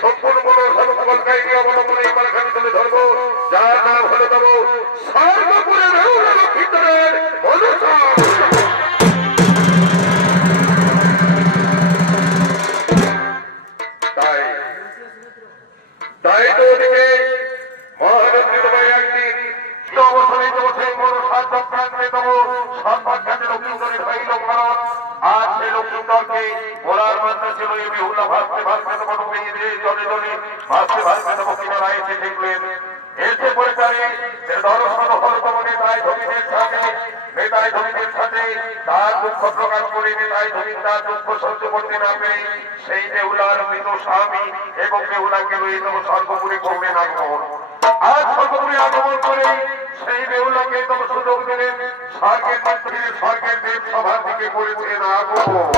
সম্পূর্ণ সকল কাহিনী অবলম্বনে এই পালাখানি তুলে ধরবো, যার নাম হলো দেব সর্বপুরের ভিতরের মনুষ্য। তাই তো ওদিকে মহানন্দিত ভাই একদিন অবসরে বড় সাত প্রাঙ্গণে দেব সর্বাখ্যাত লক্ষ্মীন্দরের ভাই লক্ষ্মণ। আর সেই লক্ষ্মীন্দরকে ওরার মান্না ছিল এই বেহুলা ভাবতে ভাবতে দেবো ডুবিয়ে দিয়ে জলে জলে ভাবতে ভাবতে দেবো কিনারা এসে দেখলেন। এসে পরে তারে দর্শন হরতম নেতায় ধনীদের সাথে তার দুঃখ প্রকাশ করে নেতায় ধনী তার দুঃখ সহ্য করতে না পেরে সেই বেহুলার মৃত স্বামী এবং বেহুলাকে লইয়ে দেবো সর্বপুরে করলেন আগমন। আর সর্বপুরে আগমন করে সেই বেহুলাকে তবে সুযোগ দিলেন স্বর্গের দেব সভা থেকে করেছিলেন আগমন।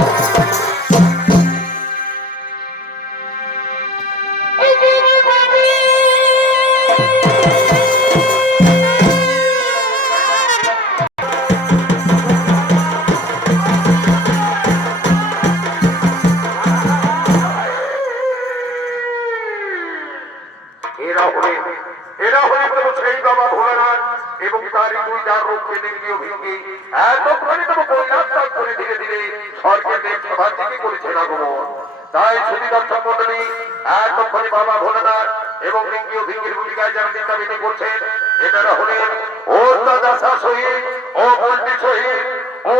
এরা হলেন তো সেই বাবা ভোলানাথ এবং তারই দুই যার রক্ষে লিঙ্গীয় ভিঙ্গি এতক্ষণে তবে বৈরাত্যাগ করে ধীরে ধীরে স্বর্গের দেব সভার দিকে করেছেন আগমন। তাই শুধু দর্শক মন্ডলী এতক্ষণে বাবা ভোলানাথ এবং লিঙ্গীয় ভিঙ্গির ভূমিকায় যারা নেতাবিতি করছেন এনারা হলেন ও দাদা শহীদ ও বল্টি শহীদ ও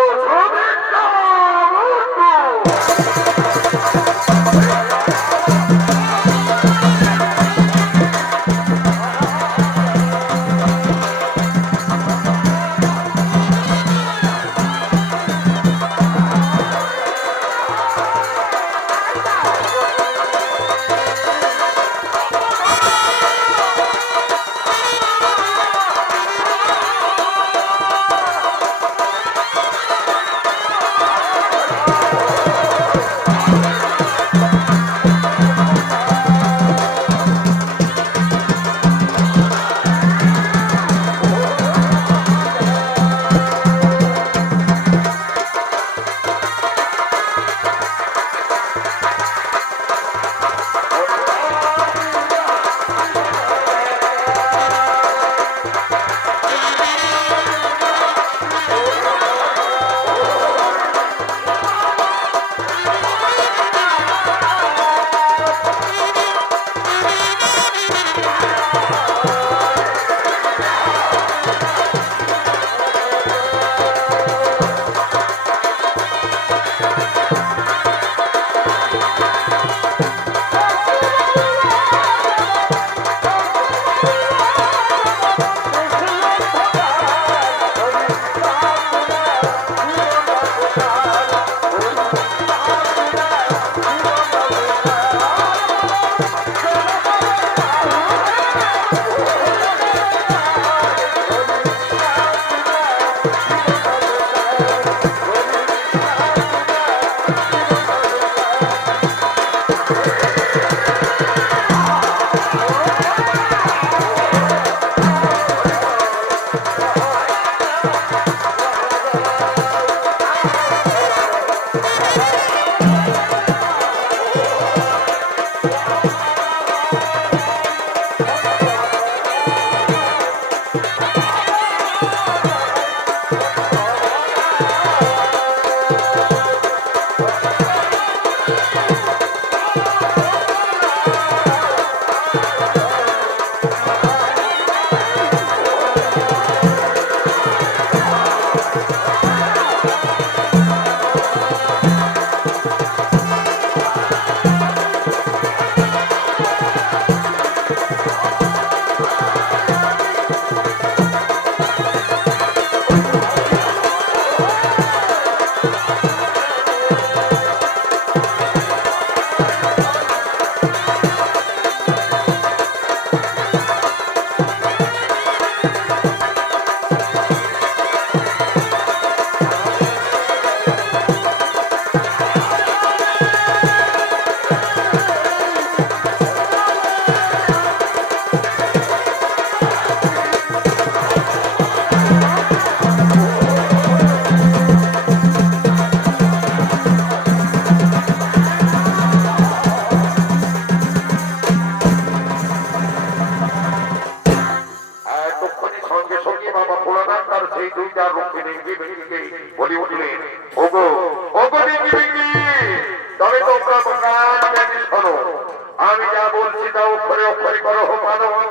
অক্ষরে অক্ষরে করো পালন।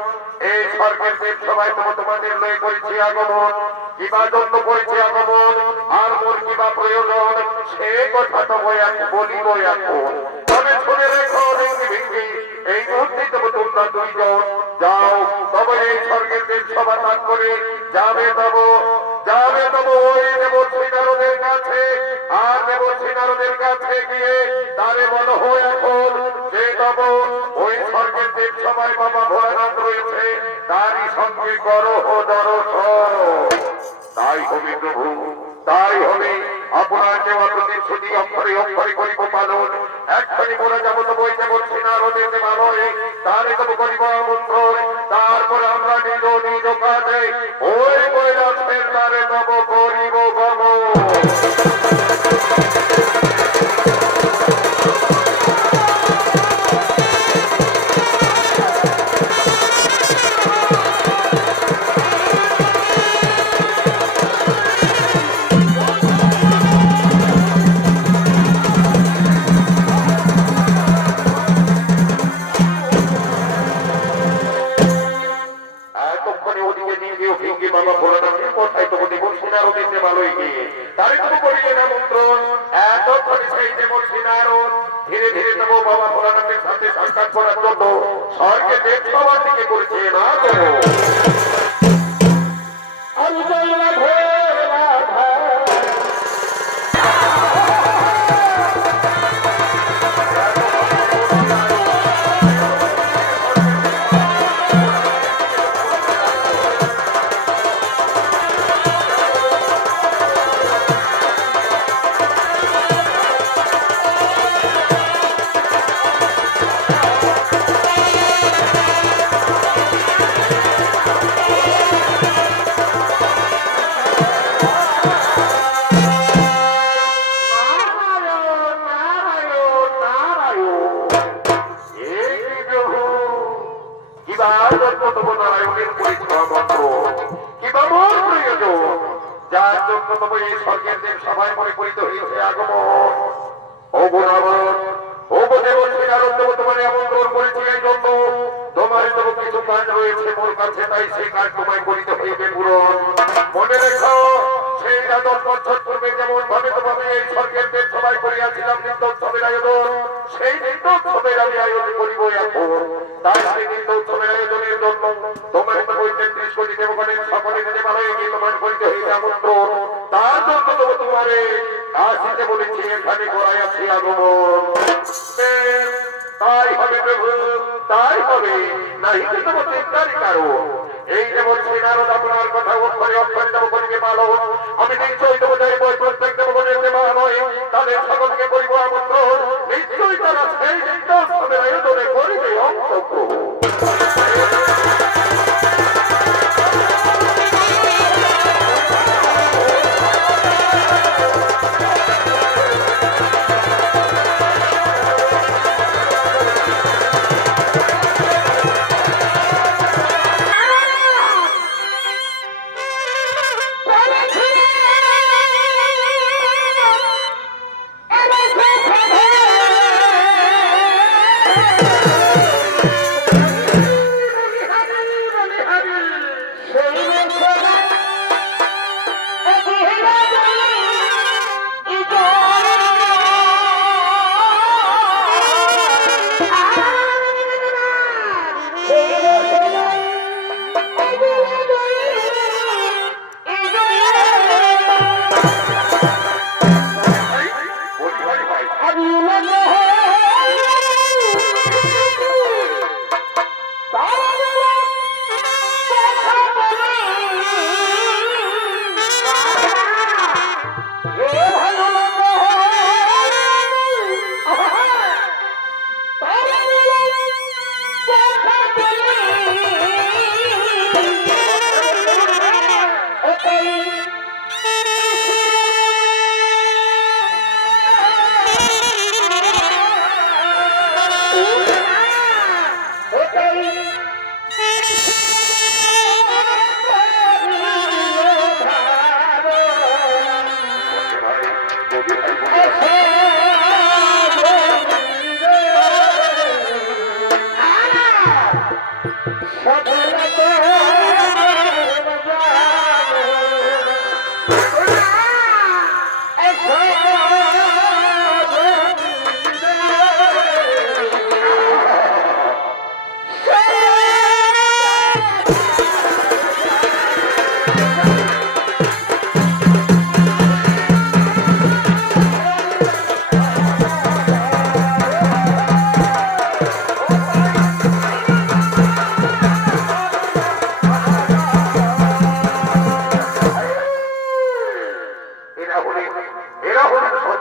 এই স্বর্গের দেব সবাই তোমাদের লয়ে করেছি আগমন, কিবা জন্য করেছি আগমন, আর মোর কিবা প্রয়োজন সে কথা তবে বলিব এখন। তবে শুনে রেখো ভেঙ্গি এই মুহূর্তে তবে তোমরা দুইজন যাও, তবে এই স্বর্গের দেব সভা ত্যাগ করে যাবে তব ওই দেবশ্রী নারদের কাছে। আর দেবশ্রী নারদের কাছে গিয়ে তারে বলো এখন যে তব ওই স্বর্গের দেব সবাই বাবা ভোলানাথ রয়েছে, তারই সঙ্গে করো দর্শন। তাই হবে প্রভু, তাই হবে। আপনার দেওয়া প্রতিশ্রুতি অক্ষরে অক্ষরে করিব পালন। এক্ষণি মোরা যাব তো বইতে বলছি না রোদে দেবালয়ে, তারে তব করিব আমন্ত্রণ। তারপর আমরা নিজ নিজ কাজে ওই কৈলাসের তারে তব করিব গমন। বাবা ভোলানাথের কথাই তো দেবশ্রী নারদের দেবালয়ে গিয়ে তারে তবু করিলেন আমন্ত্রণ। এতক্ষণে সেই দেবশ্রী নারদ ধীরে ধীরে তবু বাবা ভোলানাথের সাথে সাক্ষাৎ করার জন্য স্বর্গে দেব সবার দিকে করেছে না তো। স্বর্গের দেব সবাই মনে করিত হইয়াছে আগমন। ও গুণাবন, ও দেবশ্রী নারদ দেব তোমারে আমন্ত্রণ করেছি এই জন্য তোমার তব কিছু কাজ রয়েছে মোর কাছে, তাই সেই কাজ তোমায় করিতে হইবে পূরণ। মনে রেখো সেই 10 বছর পূর্বে যেমন ভাবে তোমাকে এই স্বর্গের দেব সবাই করিয়াছিলাম নৃত্যোৎসবের আয়োজন, সেই নৃত্যোৎসবের আমি আয়োজন করিব এখন। তাই সেই নৃত্যোৎসবের আয়োজনের জন্য তোমার তো 33 কোটি দেবগণের সকলের দেবালয়ে গিয়ে তোমার করিতে হইবে আমন্ত্রণ। তার জন্য তবু তোমারে আসিতে বলেছি, এখানে করাইয়াছি আগমন। তাই হবে প্রভু, তাই হবে, নাহি তো তবু চিন্তারই কারণ। এই দেবশ্রী নারদ আপনার কথা অক্ষরে অক্ষরে দেব করিবে পালন। আমি নিশ্চয়ই তবু যাইব প্রত্যেক দেবগণের দেবালয়ে, তাদের সকলকে করিব আমন্ত্রণ। নিশ্চয়ই তারা সেই নৃত্যোৎসবের আয়োজনে করিবে অংশগ্রহণ।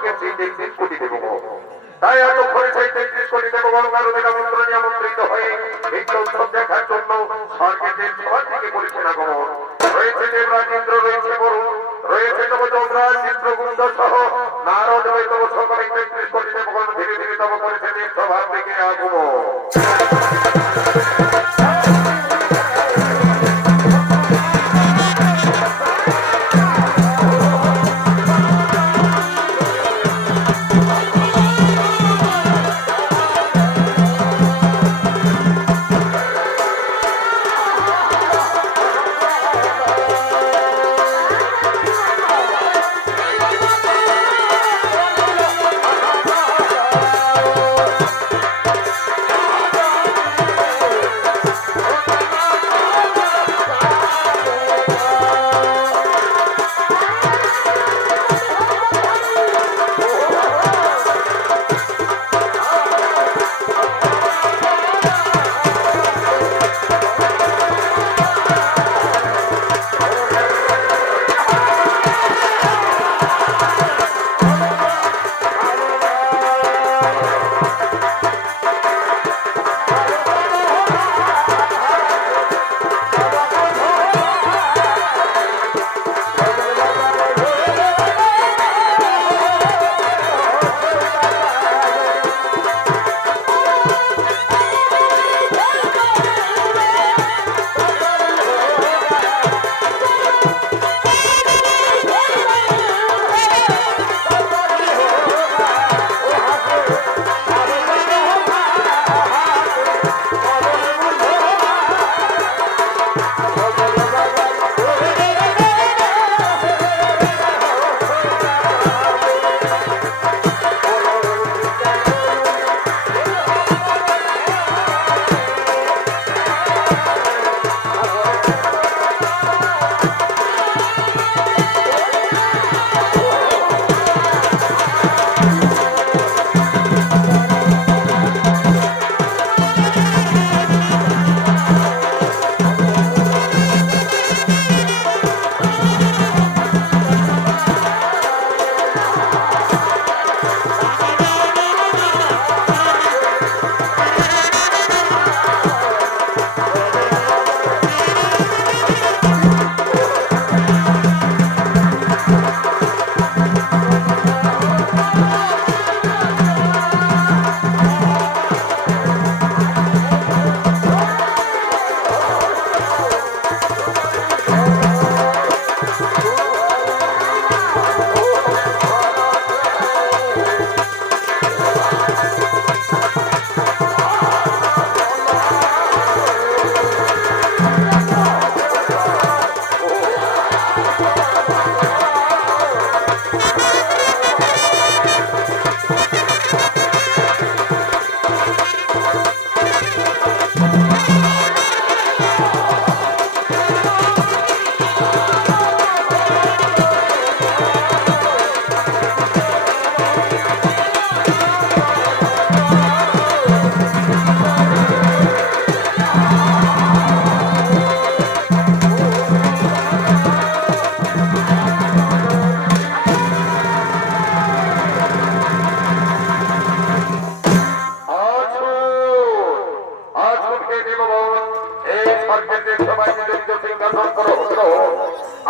স্বর্গের সেই 33 কোটি দেবগণ। তাই এতক্ষণে সেই 33 কোটি দেবগণ নারদের আমন্ত্রণে আমন্ত্রিত হয়ে এই উৎসব দেখার জন্য স্বর্গের দেব সবার থেকে করেছেন আগমন। রয়েছে দেবরাজ ইন্দ্র, রয়েছে বরুণ, রয়েছে তব যমরাজ চিত্রগুপ্ত সহ নারদ হয়ে তব সকলে 33 কোটি দেবগণ ধীরে ধীরে তব করেছে দেব সভার থেকে আগমন।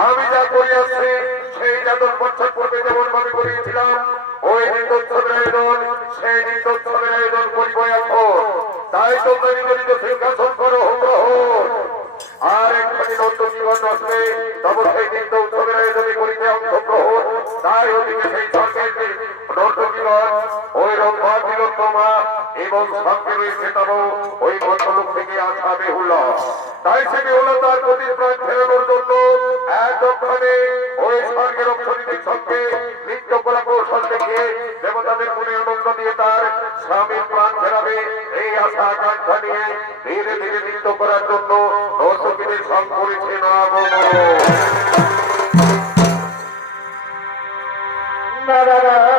আমি যা করিয়াছি সেই যাদব বছর পূর্বে যেমন ভাবে করিয়েছিলাম ওই নৃত্যোৎসবের আয়োজন সেই নৃত্যোৎসবের আয়োজন করিব এখন। তাই তোমরা নিজ নিজ সিংহাসন করো গ্রহণ। আর একখানি নর্তকীগণ আসবে তব সেই নৃত্য উৎসবের আয়োজনে করিতে অংশগ্রহণ। তাই ওদিকে সেই স্বর্গের নর্তকীগণ ওই রম্ভা তিলোত্তমা এবং সঙ্গে রয়েছে তব ওই ভদ্রলোক থেকে আসা বেহুলা। তাই সে বেহুলা তার প্রতি প্রাণ ফেরানোর জন্য একক্ষণে ওই স্বর্গের অক্ষরীদের সঙ্গে নৃত্য কলা কৌশল দেখিয়ে দেবতাদের মনে আনন্দ দিয়ে তার স্বামীর প্রাণ ফেরাবে এই আশা আকাঙ্ক্ষা নিয়ে ধীরে ধীরে নৃত্য করার জন্য নর্তকীদের সঙ্গ করেছেন আগমন। Ah!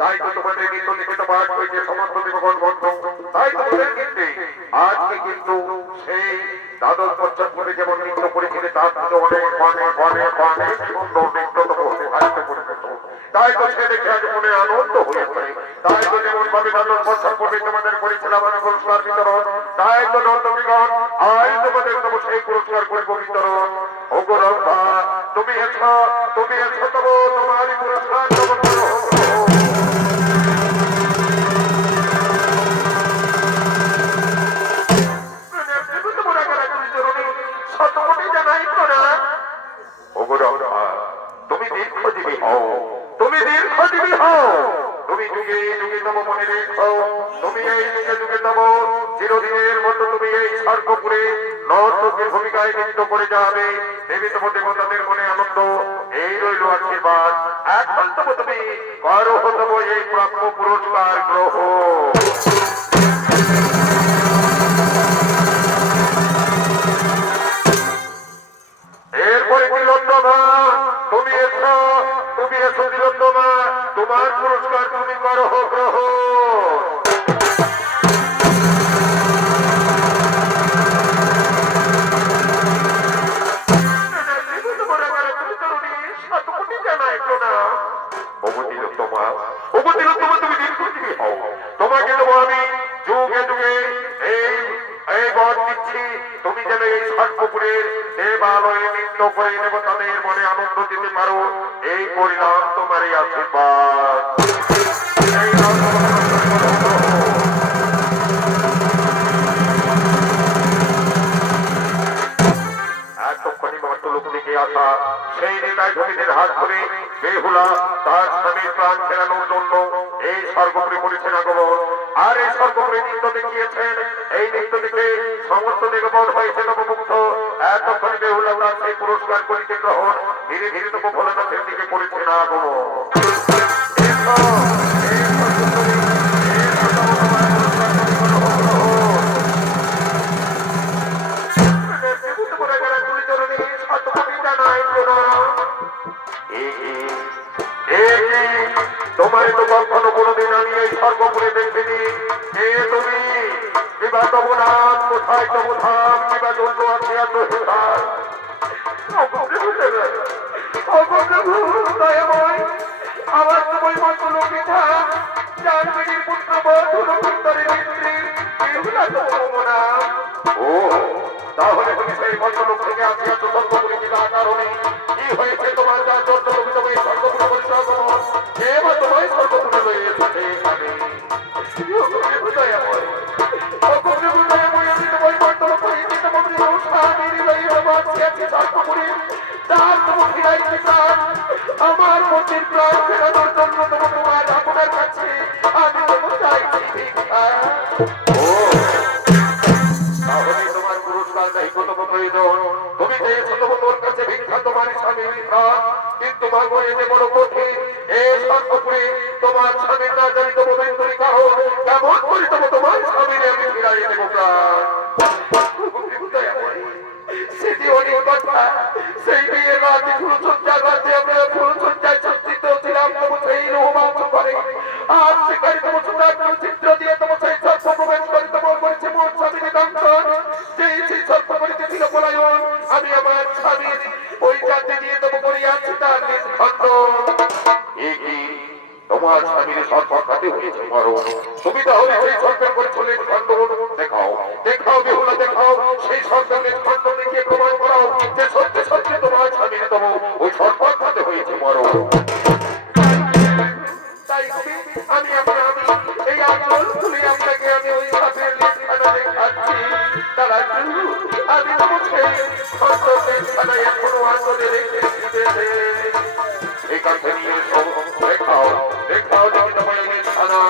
তাই তো তোমাদের নিত্য লিখিত পাঠ হয়েছে সমস্ত দেবগণ বন্ধ। তাই তোমাদের কিন্তু আজকে কিন্তু সেই দ্বাদশ বছর করে যেমন নৃত্য করেছিলে তার থেকে অনেক অনেক অনেক অনেক সুন্দর নৃত্য তো বলতে সাহিত্য করেছে। তাই তো সে দেখে আজ মনে আনন্দ হয়েছে। তাই তো যেমন ভাবে দ্বাদশ বছর পূর্বে তোমাদের করেছিলাম আমি পুরস্কার বিতরণ, তাই তো নন্দনীগণ আজ তোমাদের তবু সেই পুরস্কার করব বিতরণ। ওগো রম্ভা তুমি এসো তবু তোমারই পুরস্কার গ্রহণ করো। তুমি দীর্ঘজীবী হও, তুমি দীর্ঘজীবী হও, তুমি যুগে যুগে তব মনে রেখো, তুমি এই যুগে যুগে তব চিরদিনের মতো তুমি এই স্বর্গপুরে নর্তকের ভূমিকায় নৃত্য করে যাবে। দেবী তব দেবতাদের মনে আনন্দ, এই রইল আশীর্বাদ। এখন তব তুমি করো তব এই প্রাপ্য পুরস্কার গ্রহণ। এরপরে তিলোত্তমা তুমি এসো তিলোত্তমা, তোমার পুরস্কার তুমি করো গ্রহণ। তুমি দীর্ঘজীবী হও, তোমাকে দেবো আমি যুগে যুগে এই বর দিচ্ছি, তুমি যেন এই সর্বপুরের দেবালয়ে নৃত্য করে দেবতাদের মনে আনন্দ দিতে পারো। এই পরিণাম তোমারই আশীর্বাদ। এতক্ষণই মর্তলোক থেকে আসা সেই নেতায় জমিদের হাত ধরে বেহুলা তার স্বামীর প্রাণ ফেরানোর জন্য এই স্বর্গপুরে করেছেন আগমন। আর এই স্বর্গপুরে নৃত্য দেখিয়েছেন, এই নৃত্য দেখে সমস্ত দেবগণ হয়েছে নবমুগ্ধ। এতক্ষণ বেহুলা তার সেই পুরস্কার করিতে গ্রহণ, ধীরে ধীরে তবু ভোলানাথের দিকে করেছেন আগমন। তোমার তো কখনো কোনোদিন আমি এই সর্বপুরে দেখিনি। কে তুমি? কিবা তবু নাম, কোথায় তবু ধাম, কিবা দণ্ড আছে এত হেথায়। আমার তোমার মতো লোকিতা যার মেয়ের পুত্র বধুরে ও তাহলে তুমি সেই ভদ্রলোক থেকে আসিয়াছ সর্বপুরে কিনা কারণে কি হয়েছে তোমার যা চর্চ লোকিত হয়ে সর্বপুরে বলিতে আগমন, কে বা তোমায় সর্বপুরে লয়ে এসেছে এখানে? আমার মন্দির প্রাণ ফেরানোর জন্য তোমার আপনার কাছে আমি চাইছি ভিক্ষা। তাহলে তোমার পুরস্কার নাই কত প্রয়োজন, তুমি চেয়েছো তবু তোর কাছে ভিক্ষা তোমার স্বামীর প্রাণ, কিন্তু ভাগরে যে বড় কঠিন। এই সর্বপুরে তোমার স্বামীর না জানি তবু বেন্দুরি কারো কেমন করি তবু তোমার স্বামীর আমি ফিরাই দেবো প্রাণ। স্মৃতি অনেক কথা, সেই বিয়ের রাতে ফুলসজ্জার রাতে আমরা ফুলসজ্জায় সজ্জিত ছিলাম, তবু সেই রোমাঞ্চ করে আর সেখানে তবু সুন্দর চিত্র দিয়ে তবু সেই সর্প প্রবেশ করে তবু করেছে মোর স্বামীর কাঞ্চন, সেই সর্প করিতে ছিল পলায়ন। আমি আমার স্বামীর ওই জাতি দিয়ে তবু করিয়াছি তার নিষ্খণ্ড। তোমার স্বামীর সর্পাঘাতে হয়েছে মরণ, তুমি তাহলে সেই সর্পের করে চলে খণ্ড দেখাও, দেখাও বেহুলা দেখাও, সেই সর্পের খণ্ড দেখিয়ে প্রমাণ করাও যে সত্যি সত্যি তোমার স্বামীর তবু ওই সর্পাঘাতে হয়েছে মরণ। তাই আমি এই আন্দোলন খুলে আপনাকে আমি ওই সাপের লিখানা দেখাচ্ছি। তারা আমি তবু সেই সর্পের খানায় এখনো আন্দোলনে রেখে দিতেছে। এই কাছে নিয়ে দেখাও, দেখাও দেখি তোমার খানা।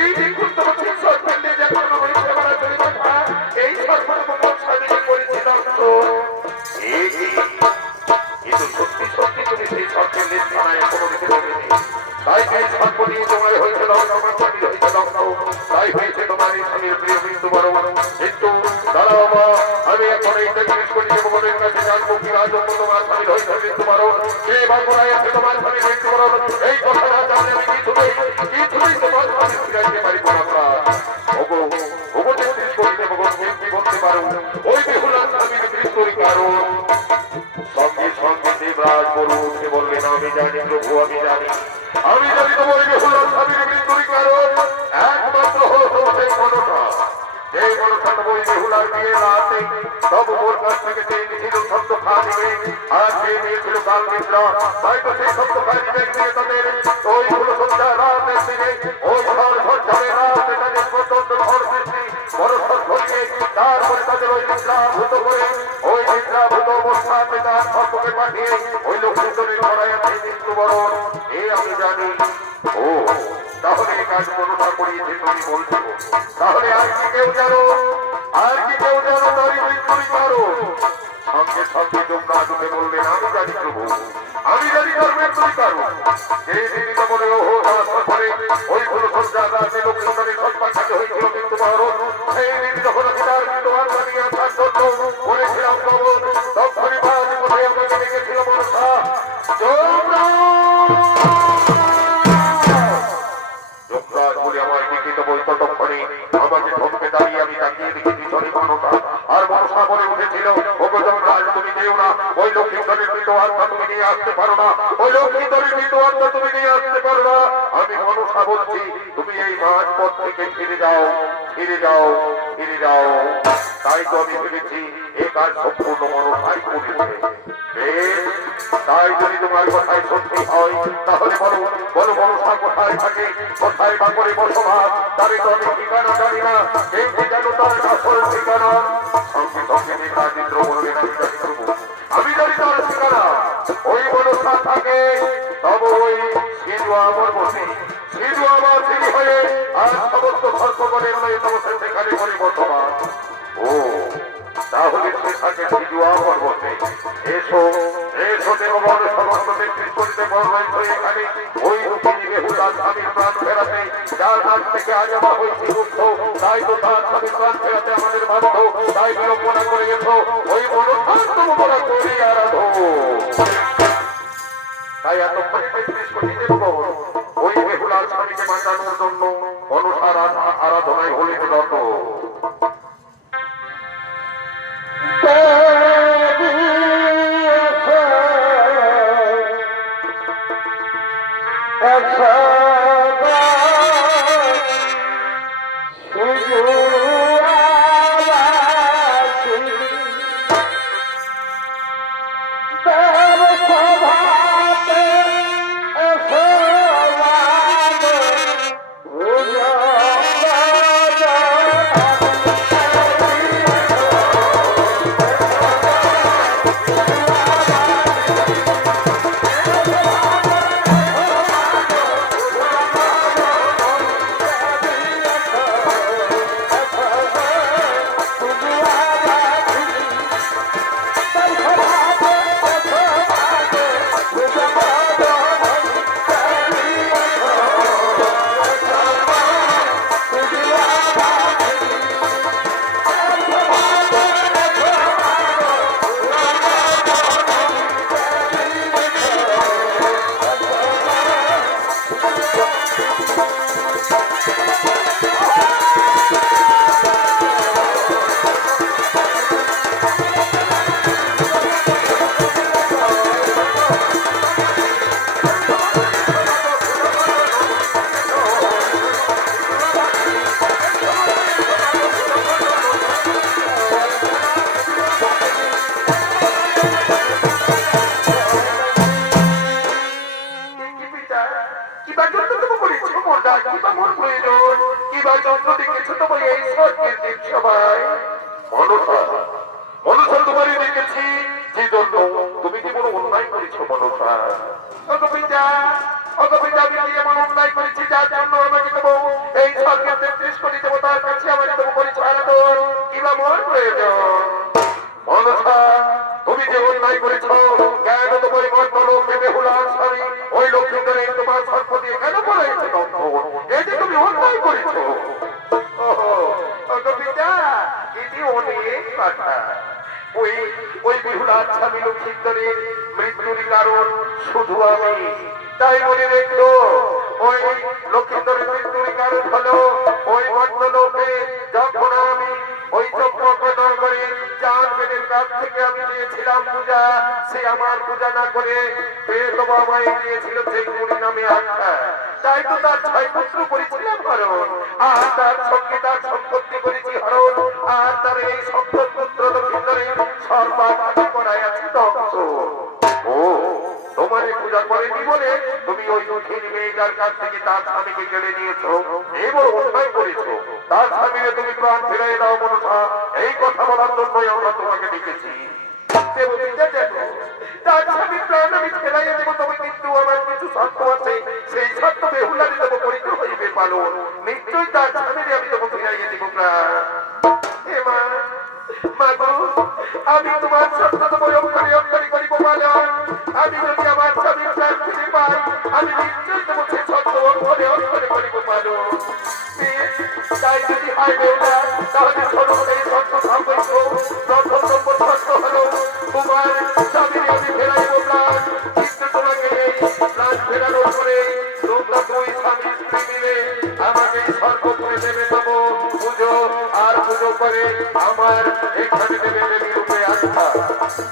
এই দেখুন তোমার সেই সর্পের লেজ এখনো রয়েছে আমার চলে কথা। এই সর্বপ্রথম স্বামী করেছিলাম তো জানবো কি আজ তোমার স্বামীর হয়েছে মৃত্যু বরণ, কে বা কোথায় আছে তোমার স্বামীর মৃত্যু বরণ, এই কথা না জানলে আমি কিছুতেই তোমার স্বামীর ফিরাইতে পারিব না। ওগো ওগো তেত্রিশ করিতে ভগবান কি বলতে পারো, ওই বেহুলার স্বামীর মৃত্যুর কারণ। সঙ্গে সঙ্গে দেবরাজ বড় উঠে বললেন, আমি জানি প্রভু, আমি জানি তোমার বেহুলার স্বামীর মৃত্যুর কারণ একমাত্র হতো সেই মনসা। যে মনসাটা ওই বেহুলার বিয়ে রাতে সব ওর কাছ থেকে চেয়েছিল সত্য খাওয়া দিবে, আর সে নিয়েছিল কাল নিদ্রা, তাই তো সেই সত্য খাওয়া দিবে দিয়ে তাদের ওই হলো সন্ধ্যা রাতের দিনে ওই ঝড় ঝড় রাত তাদের প্রচন্ড ঝড় বৃষ্টি বরফ ধরিয়ে তারপরে তাদের ওই নিদ্রাভূত করে ওই নিদ্রাভূত অবস্থাতে তার সর্বকে পাঠিয়ে ওই লক্ষ্মীশ্বরের করায় আছে মৃত্যুবরণ। এ আমি জানি। ও তাহলে এই কাজ মনসা করিয়েছে তুমি বলছো, তাহলে আর কি কেউ জানো, আর কি কেউ জানো তারই মৃত্যুরই কারণ। সঙ্গে সঙ্গে তোমরা দুটো বললেন, আমি জানি প্রভু, আমি জানি তার মৃত্যুরই কারণ। এই দিনই তো বলে ওহো করে ওই হলো সন্ধ্যা রাতে লক্ষ্মীশ্বরের সন্তানটাকে হয়েছিল মৃত্যুবরণ। সেই দিন যখন আমি তার মৃত্যুবার বানিয়ে আসার জন্য বলেছিলাম কবর, তখনই বাদ কোথায় আমাকে ডেকেছিল মনসা। যমরাজ বলে আমার লিখিত বই ততক্ষণে আমাকে ঠককে দাঁড়িয়ে আমি তাকিয়ে দেখেছি চলে মনসা। আর মনসা বলে উঠেছিল, ওগো যমরাজ তুমি যেও না, ওই লক্ষ্মীশ্বরের মৃত আত্মা তুমি নিয়ে আসতে পারো না, ওই লক্ষ্মীশ্বরের মৃত আত্মা তুমি নিয়ে আসতে পারো না। আমি মনসা বলছি তুমি এই মাঠ পথ থেকে ফিরে যাও, ফিরে যাও, ফিরে যাও। তাই তো আমি ভেবেছি এ কাজ সম্পূর্ণ মনসাই করেছে। তাই যদি তোমার কথায় সত্যি হয় তাহলে বলো বলো মনসা কোথায় থাকে, কোথায় বা করে বসবাস, তারে তো আমি ঠিকানা জানি না, কেউ কি জানো তার আসল ঠিকানা। সঙ্গে সঙ্গে রাজেন্দ্র বললেন, আমি জানি প্রভু, আমি জানি তার ঠিকানা। ওই মনসা থাকে তব ওই সিধুয়া পর্বতে, সিধুয়া বা সিঁড়ি হয়ে আর সমস্ত সর্বগণের মেয়ে সমস্ত সেখানে করে বসবাস। ও তাহলে সে থাকে সিধুয়া পর্বতে। এসো এসো দেবগণ সমস্ত ব্যক্তি করতে বর্ণিত এখানে ওই রূপিণী বেহুলার স্বামীর প্রাণ ফেরাতে, যার কাছ থেকে আজ আমরা হয়েছি মুক্ত, তাই তো তার স্বামীর প্রাণ ফেরাতে আমাদের বাধ্য, তাই বিড়ম্বনা করে গেছো ওই মনসার তোমরা করি আরাধো। তাই এতক্ষণে ৩৫ কোটি দেবগণ ওই বেহুলার স্বামীকে বাঁচানোর জন্য মনসার আরাধনায় হলেন রত। তুমি কি কোনো অন্যায় করেছো মনসা? এমন অন্যায় করেছি যার জন্য আমাকে দেবো এই স্বর্গের ৩৩ কোটি দেবতার কাছে আমাকে দেবো পরিচয় কিবা মোর প্রয়োজন। মনসা তুমি যে অন্যায় করেছ, কেন তোমার মন্ডল বেহুলার স্বামী ওই লক্ষ্মীদের তোমার সর্প দিয়ে কেন পড়াইছে দগ্ধ? এই যে তুমি অন্যায় করেছ। অনেক কথা ওই বেহুলার তার স্বামী লক্ষ্মীন্দরের মৃত্যুর কারণ শুধু আমি। তাই মনে রেখো, ওই লক্ষ্মীন্দরের মৃত্যুর কারণ হলো ওই ভদ্রলোকে যখন আমি ওই চক্রনগরের চার বেদের কাছ থেকে আমি দিয়েছিলাম পূজা, সে আমার পূজা না করে প্রেত বাবাই দিয়েছিল চেঙ্গুড়ি নামে আখ্যা। তাই তো তার 6 পুত্র করেছিলাম হরণ, আর তার সঙ্গে তার সম্পত্তি করেছি হরণ, আর তার এই সপ্তম পুত্র লক্ষ্মীন্দরে সর্বাধিক করাই আছে ধ্বংস। ও তোমার পূজা করেনি বলে তুমি ওই দুঃখীর মেয়েটার কাছ থেকে তার স্বামীকে কেড়ে নিয়েছো, এই বড় অন্যায় করেছো। তার স্বামীকে তুমি প্রাণ ফিরাই দাও মনসা, এই কথা বলার জন্যই আমরা তোমাকে ডেকেছি। তার স্বামীর প্রাণ আমি ফেরাইয়া দেবো, তবে কিন্তু আমার কিছু শর্ত আছে, সেই শর্ত বেহুলারি দেবো করিতে হইবে পালন। নিশ্চয়ই তার স্বামীর আমি দেবো ফিরাইয়া দেবো প্রাণ। হে মা, আমি তোমার শর্ত দেবো অক্ষরে করিব পালন। আমি যদি আমার স্বামীর প্রাণ ফিরে পাই, আমি নিশ্চয়ই দেবো সে শর্ত অক্ষরে করিব পালন। তাই যদি হয় বেহুলা, তাহলে সর্বদাই শর্ত থাকবে। প্রথম নম্বর শর্ত হলো তোমার স্বামীর আমি ফেরাইব প্রাণ, কিন্তু তোমাকে এই প্রাণ ফেরানোর পরে তোমরা দুই স্বামী স্ত্রী মিলে আমাকে স্বর্গপুরে দেবে দেবো পুজো, আর পুজো করে আমার এখানে দেবে দেবী রূপে আস্থা।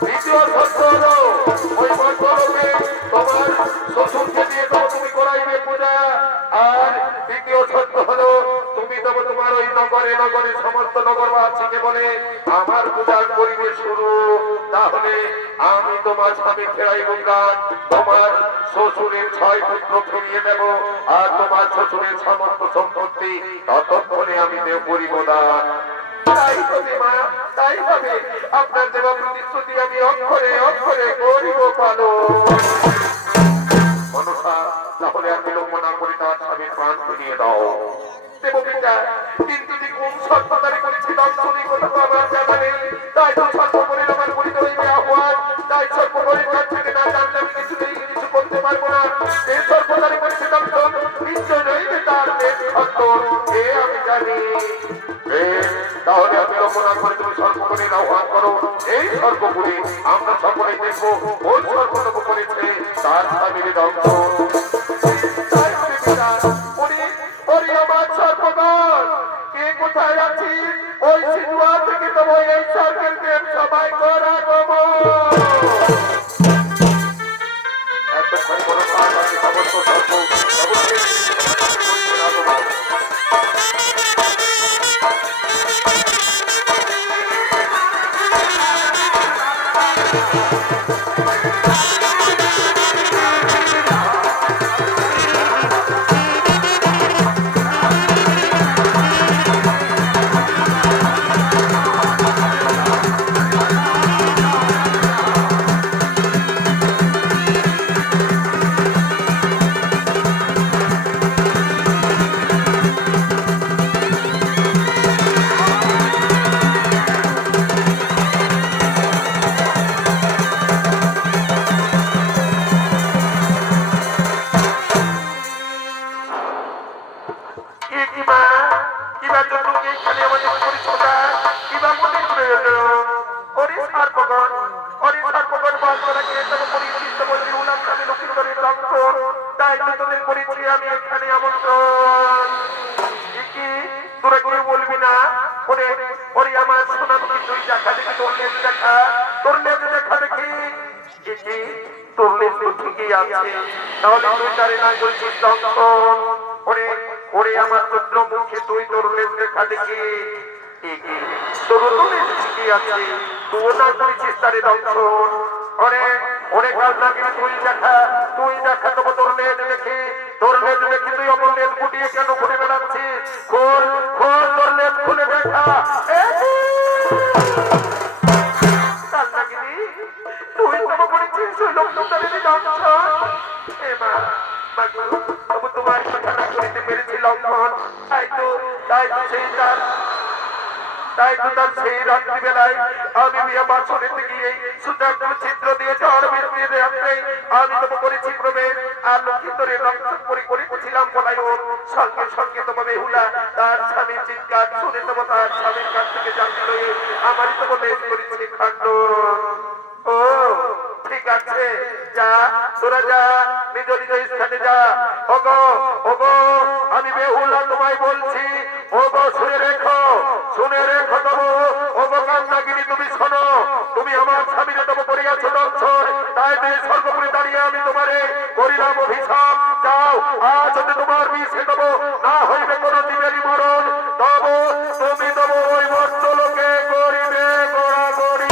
দ্বিতীয় শর্ত হলো ওই ভদ্রলোকে তোমার শ্বশুরকে দিয়ে দেবো, তুমি করাইবে পূজা। আর তৃতীয় শর্ত হলো তুমি দেবো তোমার ওই নগরে নগরে সমস্ত নগরবাসীকে বলে আমার পূজা করিবে শুরু, তাহলে আমি তোমার স্বামী ফেরাইব প্রাণ, তোমার শ্বশুরের 6 পুত্র ফিরিয়ে দেব, আর তোমার শ্বশুরের সমস্ত সম্পত্তি ততক্ষণে আমি দেব করিব দান। তাই হবে মা, তাই হবে। আপনার দেওয়া প্রতিশ্রুতি আমি অক্ষরে অক্ষরে করিব পালন। মনসা, তাহলে আর বিলম্ব না করে তার স্বামীর প্রাণ ফিরিয়ে দাও। দেব পিতা, কিন্তু যে কোন সর্বদারি করেছি দর্শনী কথা তো আমার জানা নেই, তাই তো সর্বপরি আমার করিতে হইবে আহ্বান। তাই সর্বপরির কাছ থেকে না জানলে আমি কিছু করতে পারবো না। যে সর্বদারি করেছে দর্শন নিশ্চয় রইবে তার দেশ খত্তর, এ আমি জানি। তাহলে আমি রমনা করে তুমি সর্বপরির আহ্বান করো। এই সর্বপরি আমরা সকলে দেখবো ওই সর্বতম করেছে তার স্বামীর দর্শন। কোথায় আছি ওই সিধুয়া থেকে তোমার এই সরকার প্রেম সবাই করা গম এতক্ষণ বড় সমস্ত সর্ব তাহলে তুই তারে না করেছিস দংশন। ওরে আমার চন্দ্র মুখে তুই তোর লেজ দেখা দেখি তোর ঠিকই আছে, তুই না করেছিস তারে দংশন। ওরে কাল না গেলে তুই দেখা তবু তোর লেজ দেখি, তোর লেজ দেখি তুই অমর লেজ ফুটিয়ে কেন ঘুরে বেড়াচ্ছিস? খোল খোল তোর লেজ খুলে দেখা। কাল না গেলি তুই তবু করেছিস ওই লোক দংশন। তোমার কথা না করিতে পেরেছি লক্ষণ, তাই তো তার সেই রাত্রিবেলায় আমি বিয়ে বাসনেতে গিয়ে সুতাগুলো ছিদ্র দিয়ে ঝড় বৃষ্টির রাত্রে আমি তবু করেছি প্রবেশ। আর লক্ষ্মীন্দরে রক্ষণ করেছিলাম বলায়ন। সঙ্গে সঙ্গে তোমার বেহুলা তার স্বামীর চিৎকার শুনে তবু তার স্বামীর কাছ থেকে জানতে লয়ে আমারই তবু বেশ করেছি খণ্ড। ও ডাকছে, যা তোরা যা, নিজ নিজ স্থানে যা। ওগো ওগো, আমি বেহুলা তোমায় বলছি, ওগো শুনে রেখো তবু, ওগো কান্নাগিরি তুমি শোনো, তুমি আমার স্বামীরে তবু করিয়াছ দর্শন, তাই তুমি স্বর্গপুরে দাঁড়িয়ে আমি তোমারে করিলাম অভিশাপ। যাও, আজ হতে তোমার বিষে দেবো, না হইবে কোন দিনেরই মরণ, তবু তুমি তবু ওই মর্তলোকে করিবে গোড়াগড়ি।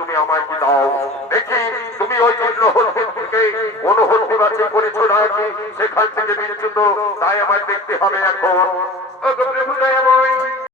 তুমি আমায় কি দাও দেখি, তুমি ওই চিত্রহস্তের থেকে অনুহস্তি বাছাই করেছো নাকি সেখান থেকে বিচ্যুত, তাই আমায় দেখতে হবে এখন।